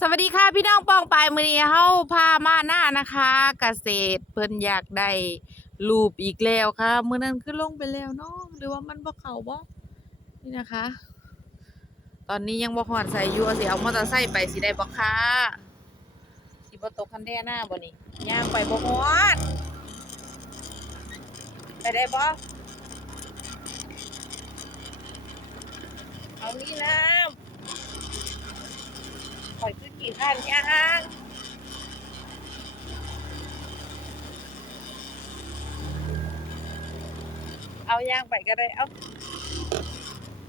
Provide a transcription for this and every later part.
สวัสดีค่ะพี่น้องป้องปายมือนี้เฮาพามาหน้านะคะเกษตรเพิ่นอยากได้รูปอีกแล้วค่ะมื้อนั้นคือลงไปแล้วเนาะหรือว่ามันบ่เข้าบ่นี่นะคะ ตอนนี้ยังบ่ฮอดใส่อยู่สิเอามอเตอร์ไซค์ไปสิได้บ่คะสิบ่ตกคันแดหน้าบ่นี่ย่างไปบ่ฮอดไปได้บ่เอานี่น้ำ ข่อยคือกี่ข้านย่างเอาย่างไปก็ได้ เอา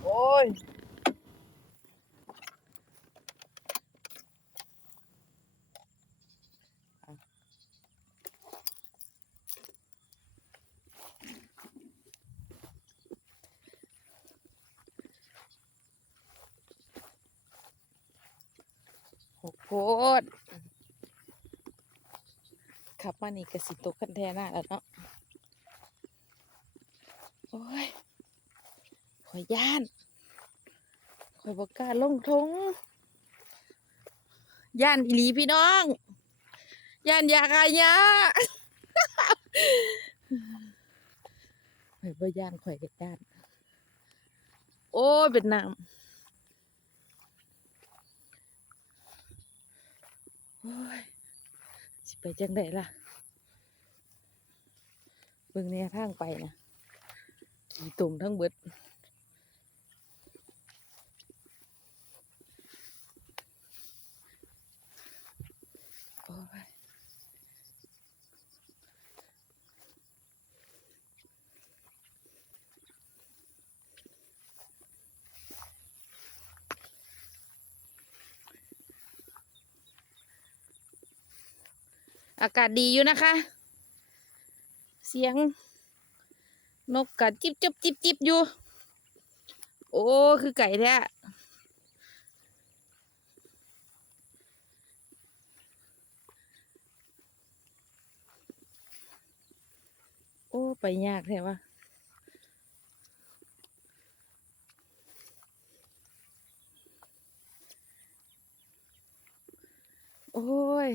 โอ้ย โหโพด ขับมานี่กสิตกกันแทหน้าแล้วเนาะโอ้ยขอยย่านขอยบอกกล้าลงทงย่านอีหลีพี่น้องย่านยากายะข่อยบ่ย่านข่อยก็ย่าน โอ้เป็นน้ำโอ้ย ไปจังไดล่ะเบิ่งเนวทางไปนะขี่ตุ่มทั้งเบิด อากาศดีอยู่นะคะ เสียง นกกัดจิบจิบจิบจิบอยู่ โอ้ คือไก่แท้โอ้ ไปยากแท้วะโอ้ย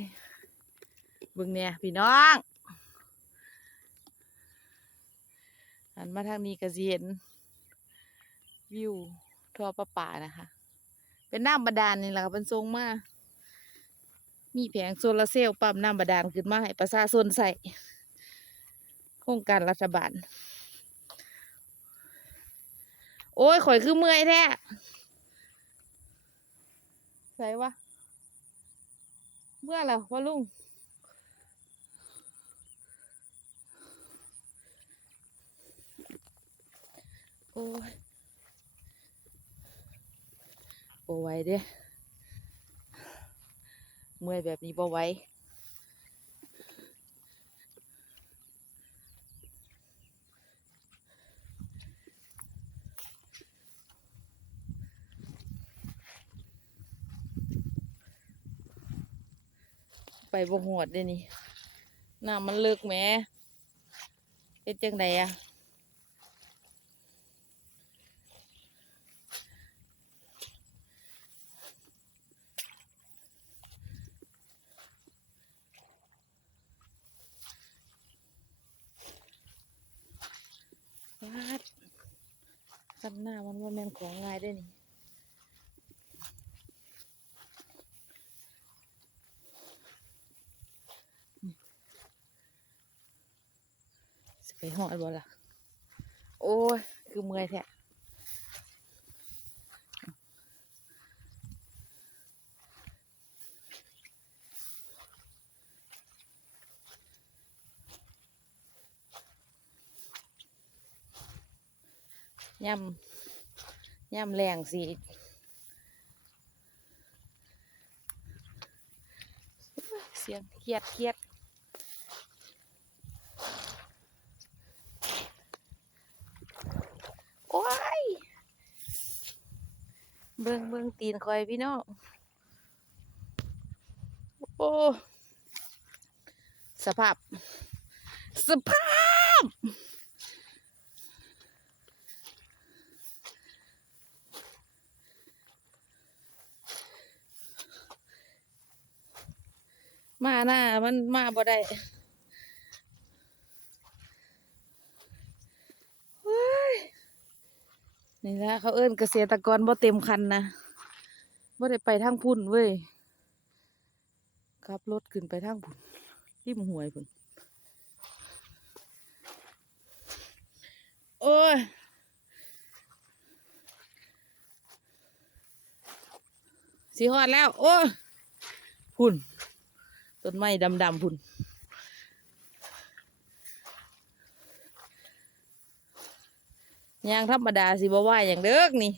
บิ่งเนี่ยพี่น้องหันมาทางนี้ก็สิเห็น วิวทั่วประป่านะคะ เป็นน้ำบาดาลนี่แหละค่ะเป็นทรงมามีแผงโซลาร์เซลล์ปั๊มน้ำบาดาลขึ้นมาให้ประชาชนใส่โครงการรัฐบาล โอ้ยข่อยคือเมื่อยแท้ใส่วะเมื่อแล้วพ่อลุง อ้ยบ่ไหวเด้เมื่อยแบบนี้บ่ไหวไปบ่หวดเด้นี่น้ำมันเลิกแหมเป็นจังไดอะ วาด กันหน้ามันว่าแม่นของง่ายได้นี่สิไปหอดบ่ล่ะ โอ้ย คือเมื่อยแท้ ย่ำย่ำแรงสิเสียงเครียดเครียดโอ้ย เบิ่งเบิ่งตีนคอยพี่น้องโอ้สภาพ สภาพ มาหน้ามันมาบ่ได้เฮ้ยนี่ละเขาเอิ้นเกษตรกรบ่เต็มคันนะบ่ได้ไปทางพุ่นเว้ยขับรถขึ้นไปทางพุ่นริมห้วยพุ่นโอ้ยสีหอดแล้ว โอ้ยพุ่น ต้นไม้ดำๆพุ่นยางธรรมดาสิบ่ว่าอย่างเด้กนี่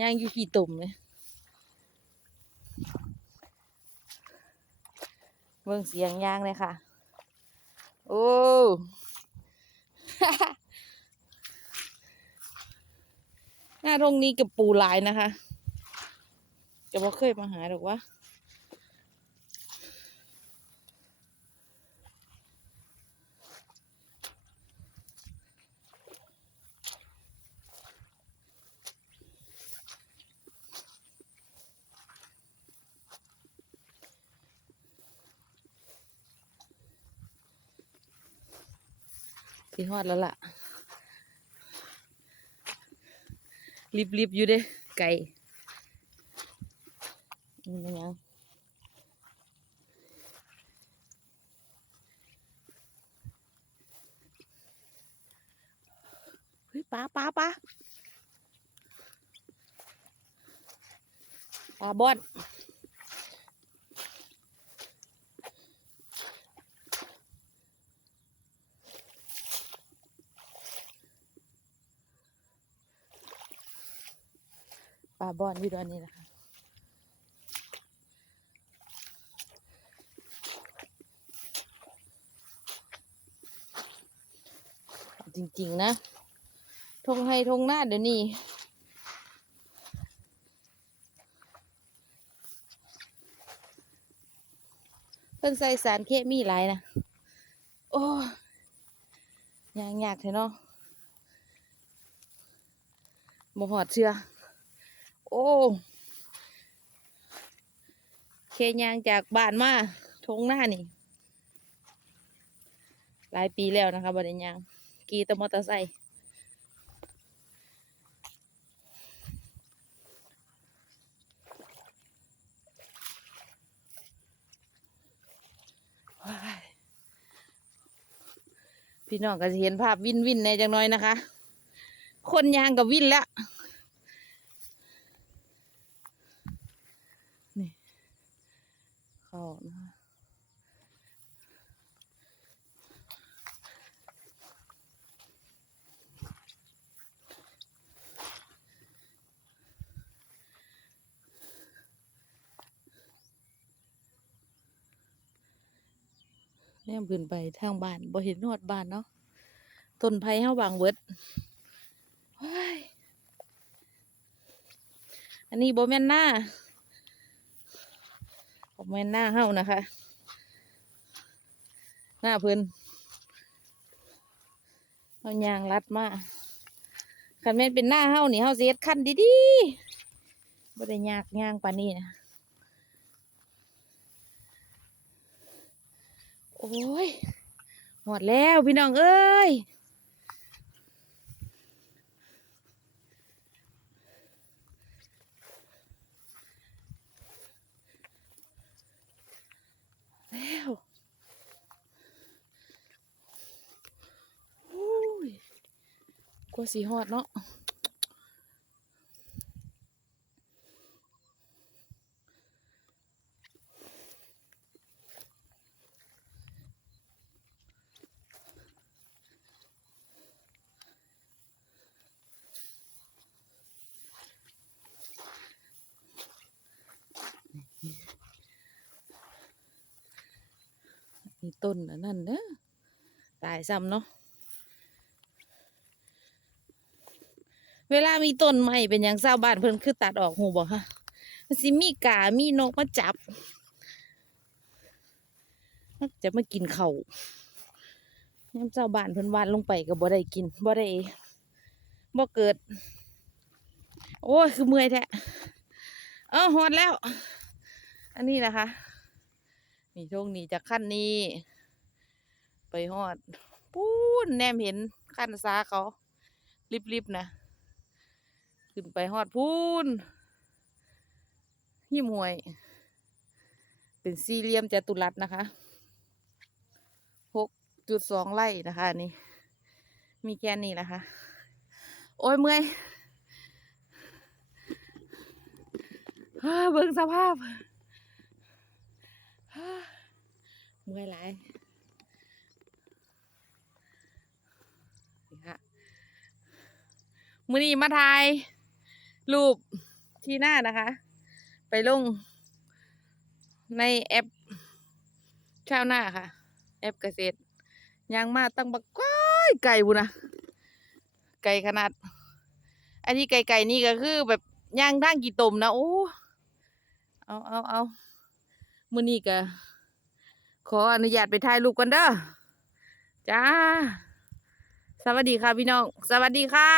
ยางอยู่ขี้ตุ่มเลยเบิ่งเสียงยางเลยค่ะ โอ้หน้าตรงนี้กับปูลายนะคะจะบ่เคยมาหาหรอกวะ สิฮอดแล้วล่ะ รีบๆอยู่เด้ ไก่นี่มันยังเฮ้ยปลาปลาปลาปลาบอน ปลาบอนอยู่ตอนนี้นะคะจริง ๆ นะทงให้ทงหน้าเดี๋ยวนี้เพิ่นใส่สารเคมีหลายนะ โอ้ยยางยากเถอะเนาะบ่หอดเชื่อ โอ้เคยางจากบ้านมาทงหน้านี่ หลายปีแล้วนะคะบัดนี้ยางกีตมอเตอร์ไซค์พี่น้องก็จะเห็นภาพวินวินในจังน้อยนะคะ คนยางกับวินแล้ว นี่ เข้านะคะ แนมขึ้นไปทางบ้านบ่เห็นฮอดบ้านเนาะต้นไผ่เฮาบางเบิดว้ายอันนี้บ่แม่นหน้าบ่แม่นหน้าเฮานะคะ หน้าพิ่นเอายางรัดมาคันแม่นเป็นหน้าเฮานี่เฮาสิเฮ็ดคันดีๆบ่ได้ยากยางปานนี้นะ โอ้ยหมดแล้วพี่น้องเอ้ยแล้วอุ้ยกลัวสีหอดเนาะ มีต้นนั่นเด้อตายซ้ำเนาะเวลามีต้นใหม่เป็นอย่างเศร้าบ้านเพิ่นคือตัดออกหูบอกค่ะมันสิมีกา มีนกมาจับมันจะมากินเขาวยามเจ้าบ้านเพิ่นวานลงไปก็บ่ได้กินบ่ได้บ่เกิด โอ้ยคือเมื่อยแท้เออหอดแล้ว อันนี้นะคะ นี่โชคหนีจากขั้นนี้ ไปฮอดปูนแนมเห็นขั้นซาเขาริบๆนะ ขึ้นไปฮอดพูนหิมหวย เป็นสี่เหลี่ยมจัตุรัสนะคะหกจุดสองไร่นะคะนี่ มีแค่นี้นะคะ โอ้ยเมื่อยเบิ่งสภาพ เมื่อยหลายนี่ค่ะมือนี้มาถ่าย รูปที่หน้านะคะ ไปลง ในแอปชาวนาค่ะ แอปเกษตรยังมาตั้งบักก้อยไก่บุนะไก่ขนาด อันนี้ไก่ไก่นี่ก็คือแบบย่างทางกี่ตมนะโอ้เอาเอาเอา มื้อนี้ก็ขออนุญาตไปถ่ายรูปกันเด้อจ้า สวัสดีค่ะพี่น้อง สวัสดีค่ะ